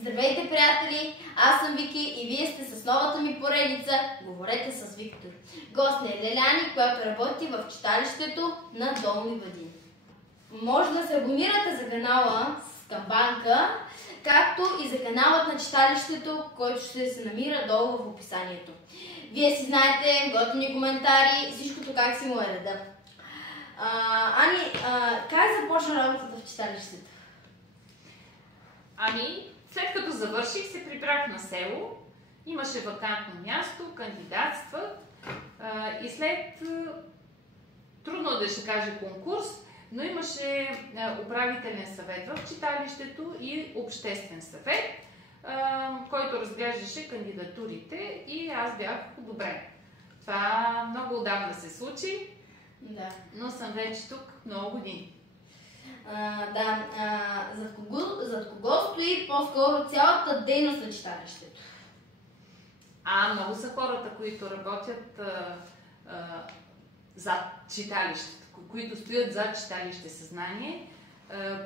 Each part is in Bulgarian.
Здравейте, приятели! Аз съм Вики и вие сте с новата ми поредица "Говорете с Виктор". Гост е Леляни, която работи в читалището на Долни Вадин. Може да се абонирате за канала с камбанка, както и за каналът на читалището, който ще се намира долу в описанието. Вие си знаете, готини коментари, всичкото как си му е реда. Ани, как започна работата в читалището? След като завърших, се прибрах на село, имаше вакантно място, кандидатствах и след, трудно да ще кажа конкурс, но имаше управителен съвет в читалището и обществен съвет, който разглеждаше кандидатурите и аз бях одобрена. Това много отдавна се случи, Да. но съм вече тук много години. Зад кого стои по-скоро цялата дейност на читалището? Много са хората, които работят зад читалището, които стоят зад читалище Съзнание.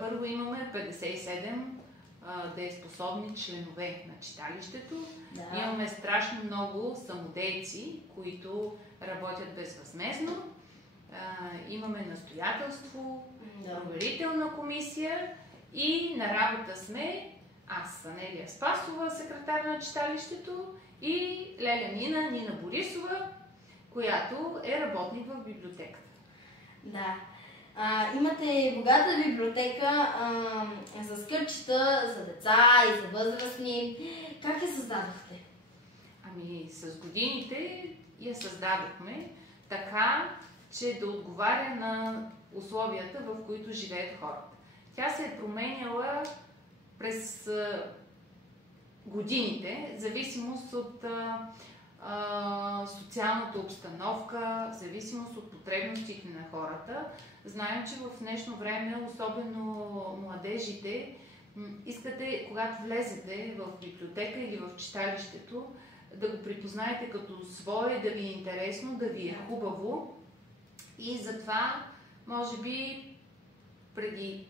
Първо имаме 57 дееспособни членове на читалището. Да. Имаме страшно много самодейци, които работят безвъзмездно. Имаме настоятелство, проверителна комисия и на работа сме аз, Анелия Спасова, секретар на читалището, и Леля Нина Борисова, която е работник в библиотеката. Да. Имате богата библиотека за скърчета, за деца и за възрастни. Как я създадохте? С годините я създадохме така, че да отговаря на условията, в които живеят хората. Тя се е променяла през годините, в зависимост от социалната обстановка, в зависимост от потребностите на хората. Знаем, че в днешно време, особено младежите, искате, когато влезете в библиотека или в читалището, да го припознаете като свое, да ви е интересно, да ви е хубаво. И затова, може би, преди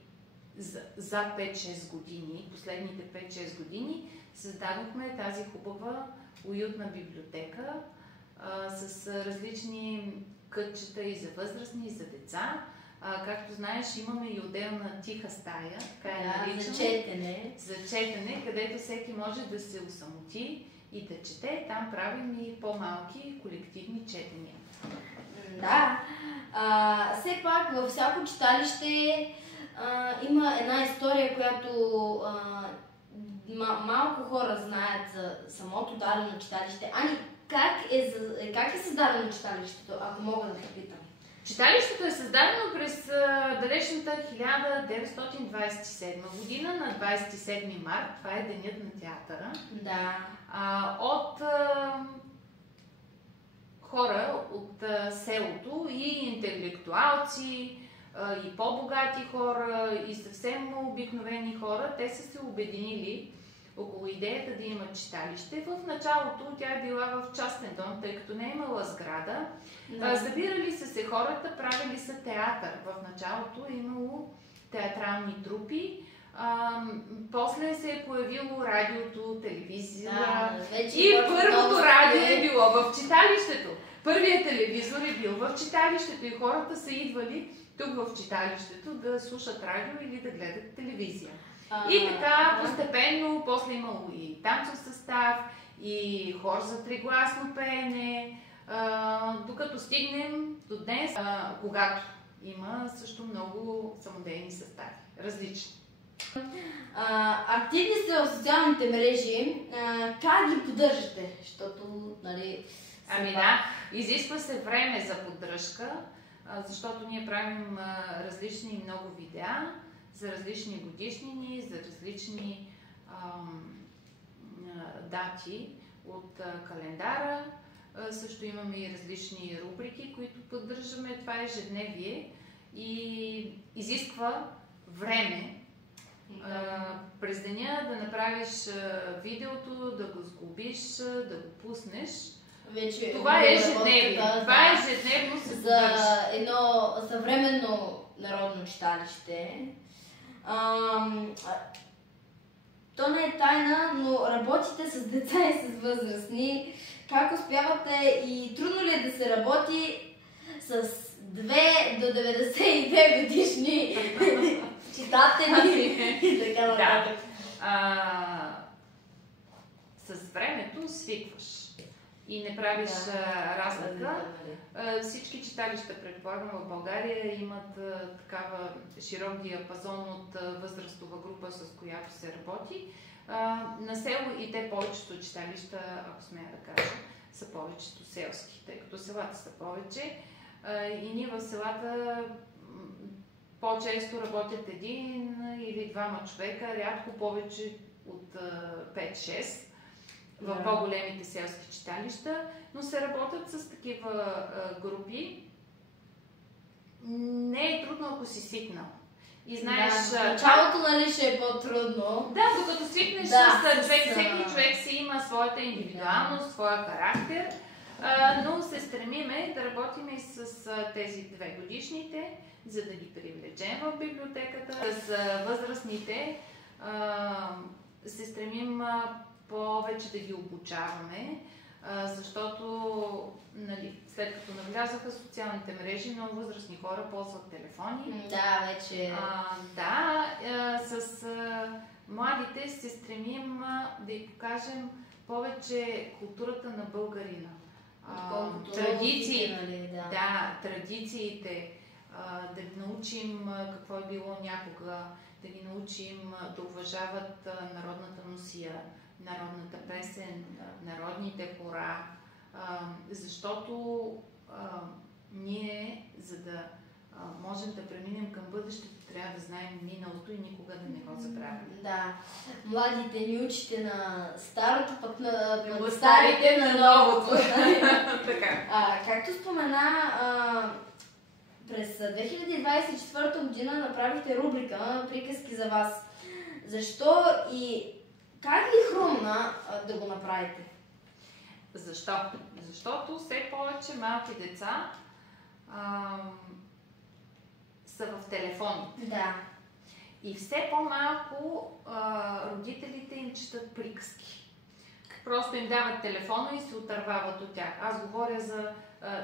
за 5-6 години, последните 5-6 години, създадохме тази хубава, уютна библиотека с различни кътчета и за възрастни, и за деца. Както знаеш, имаме и отделна тиха стая, така е наричана, за четене, където всеки може да се усамоти и да чете. Там правим и по-малки колективни четения. Да. Все пак във всяко читалище има една история, която малко хора знаят за самото дадено читалище. Как е създадено читалището, ако мога да те питам? Читалището е създадено през далечната 1927 година, на 27 март, това е денят на театъра. Да. От хора от селото и интелектуалци, и по-богати хора, и съвсем обикновени хора, те са се обединили около идеята да имат читалище. В началото тя е била в частен дом, тъй като не е имала сграда. Събирали са се хората, правили са театър. В началото е имало театрални трупи. После се е появило радиото, телевизия и първото радио е било в читалището. Първият телевизор е бил в читалището и хората са идвали тук в читалището да слушат радио или да гледат телевизия. И така постепенно, после имало и танцов състав, и хор за тригласно пеене, докато стигнем до днес, когато има също много самодейни състави, различни. Активни сте в социалните мрежи, как ги поддържате? Защото, изисква се време за поддръжка, защото ние правим различни много видеа за различни годишнини, за различни дати от календара. Също имаме и различни рубрики, които поддържаме. Това е ежедневие и изисква време. През деня да направиш видеото, да го сглобиш, да го пуснеш. Това е ежедневие. Това е ежедневно се за едно съвременно народно читалище. то не е тайна, но работите с деца и с възрастни. Как успявате и трудно ли е да се работи с 2 до 92 годишни читатели и така нататък? С времето свикваш и не правиш разлика. Всички читалища, предполагам, в България имат такава широк диапазон от възрастова група, с която се работи. На село и те повечето читалища, ако смея да кажа, са повечето селски, тъй като селата са повече. И ние в селата по-често работят един или двама човека, рядко повече от 5-6 в по-големите селски читалища, но се работят с такива групи. Не е трудно, ако си свикнал. И знаеш... началото, нали, ще е по-трудно. Да, докато свикнеш с човек, всеки човек си има своята индивидуалност, своя характер, но се стремиме да работим и с тези 2 годишните, за да ги привлечем в библиотеката. С възрастните се стремим повече да ги обучаваме, защото след като навлязаха социалните мрежи, много възрастни хора ползват телефони. Да, вече. С младите се стремим да й покажем повече културата на българина. Традиции, традициите, да ги научим какво е било някога, да ги научим да уважават народната носия, народната песен, народните хора, защото ние, за да можем да преминем към бъдещето, трябва да знаем миналото и никога да не го забравим. Да, младите ни учите на старото, пък на старите на новото. Както спомена, през 2024 година направихте рубрика "Приказки за вас". Защо и как ви хрумна да го направите? Защо? Защото все повече малки деца са в телефоните. Да. И все по-малко родителите им четат приказки. Просто им дават телефона и се отървават от тях. Аз говоря за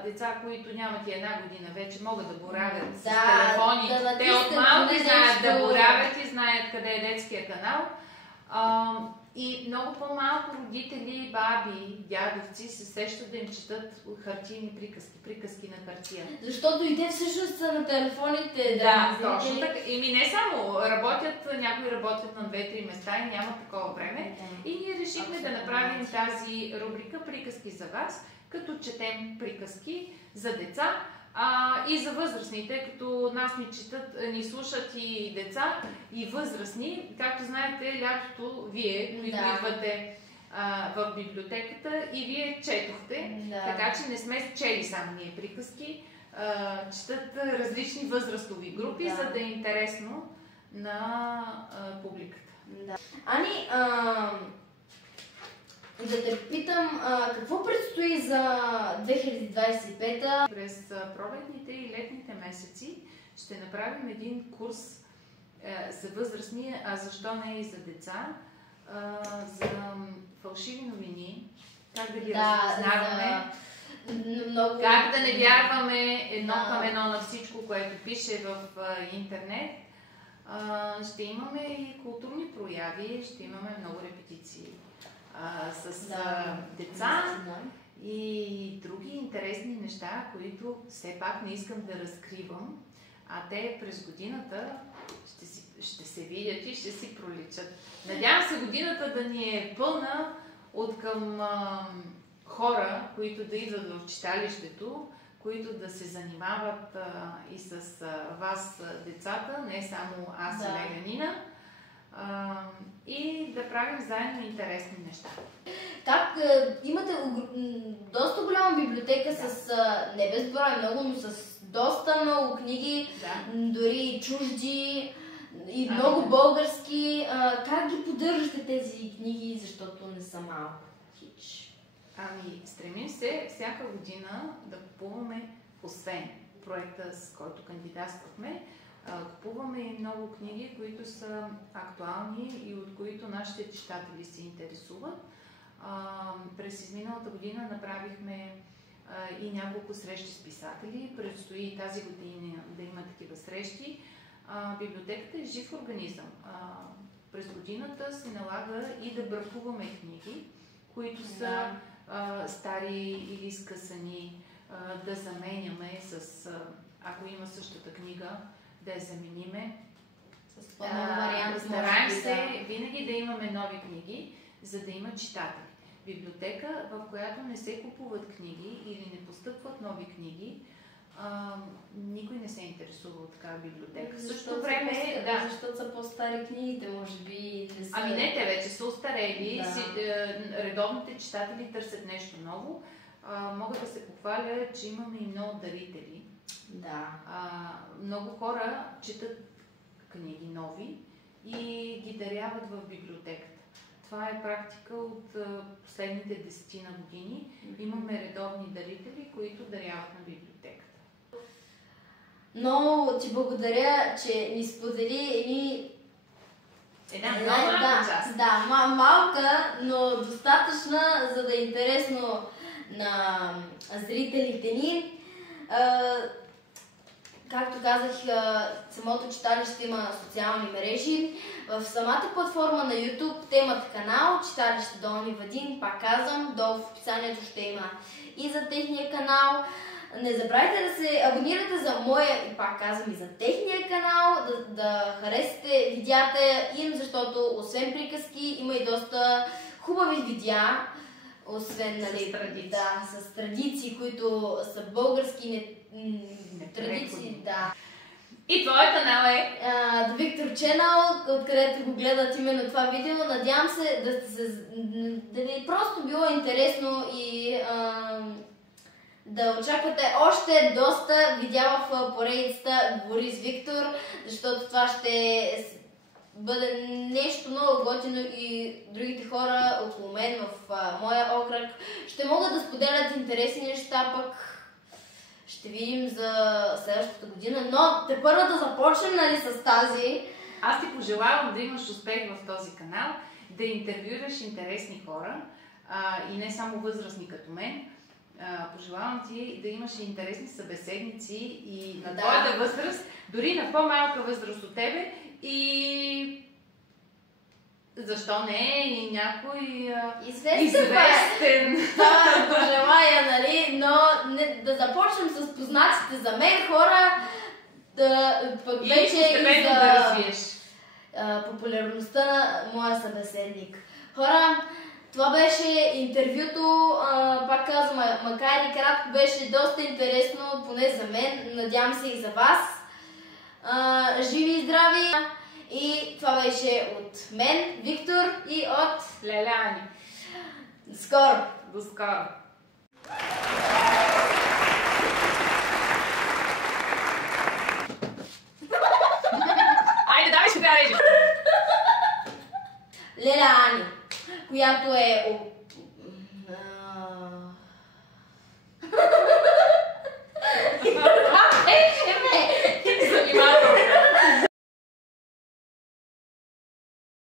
деца, които нямат и 1 година вече, могат да боравят с телефони. Те от малко знаят да боравят и знаят къде е детския канал. И много по-малко родители, баби, дядовци се сещат да им четат хартийни приказки на хартия. Защото и те всъщност са на телефоните. Да, точно така. Не само, някои работят на 2-3 места и нямат такова време. И ние решихме да направим тази рубрика "Приказки за вас", като четем приказки за деца и за възрастните, като нас ни слушат и деца, и възрастни. Както знаете, лятото вие, които идвате в библиотеката, и вие четохте, така че не сме чели само ние приказки, четат различни възрастови групи, за да е интересно на публиката. Ани, да те питам, какво предстои за 2025-та? През пролетните и летните месеци ще направим един курс за възрастни, а защо не и за деца, за фалшиви новини, как да ги разпознаваме, как да не вярваме едно към едно на всичко, което пише в интернет. Ще имаме и културни прояви, ще имаме много репетиции с деца и други интересни неща, които все пак не искам да разкривам, а те през годината ще се видят и ще си проличат. Надявам се годината да ни е пълна от към хора, които да идват в читалището, които да се занимават и с вас, децата, не само аз и Леля Нина, и да правим заедно интересни неща. Имате доста голяма библиотека с не безброй много, но с доста много книги, дори и чужди и много български. Как ги поддържате тези книги, защото не са малко? Стремим се всяка година да купуваме, освен проекта, с който кандидатствахме, Купуваме и много книги, които са актуални и от които нашите читатели се интересуват. През изминалата година направихме и няколко срещи с писатели. Предстои тази година да има такива срещи. Библиотеката е жив организъм. През годината се налага и да бракуваме книги, които са стари или скъсани, да заменяме с, ако има същата книга, да я замениме. С по-нов вариант. Стараем се винаги да имаме нови книги, за да има читатели. Библиотека, в която не се купуват книги или не постъпват нови книги, никой не се интересува от такава библиотека. Защото са по-стари книгите, може би не са... Ами не, те вече са остарели, редовните читатели търсят нещо ново. Мога да се похваля, че имаме и много дарители. Да. Много хора четат книги нови и ги даряват в библиотеката. Това е практика от последните 10 години. Имаме редовни дарители, които даряват на библиотеката. Много ти благодаря, че ни сподели една много малка част. Да, малка, но достатъчна, за да е интересно на зрителите ни. Както казах, самото читалище има социални мрежи. В самата платформа на YouTube те имат канал Читалище Долни Вадин. Пак казвам, долу в описанието ще има и за техния канал. Не забравяйте да се абонирате за моя и пак казвам и за техния канал, да харесате видеята им, защото освен приказки има и доста хубави видеа. Освен, нали, с традиции, които са български традиции, да. И твоят канал е? The Victor Channel, откъдето го гледат именно това видео. Надявам се да ви е просто било интересно и да очаквате още доста видеа в поредицата Говори с Виктор, защото това ще бъде нещо много готино и другите хора около мен в моя окръг ще могат да споделят интересни неща, пък ще видим за следващата година, но тепърва да започнем, нали, с тази. Аз ти пожелавам да имаш успех в този канал, да интервюираш интересни хора и не само възрастни като мен. Пожелавам ти да имаш интересни събеседници и на твоята възраст, дори на по-малка възраст от тебе, и защо не и някой известен. Това пожелая, нали, но да започнем с познатите за мен хора, пък вече и за да развиеш популярността на моя събеседник. Хора, това беше интервюто, пак казвам, макар и кратко, беше доста интересно, поне за мен, надявам се и за вас. Живи и здрави! И това беше от мен, Виктор, и от Леляни. До скоро! До скоро! Айде, давай, ще режем! Леля Ани, която е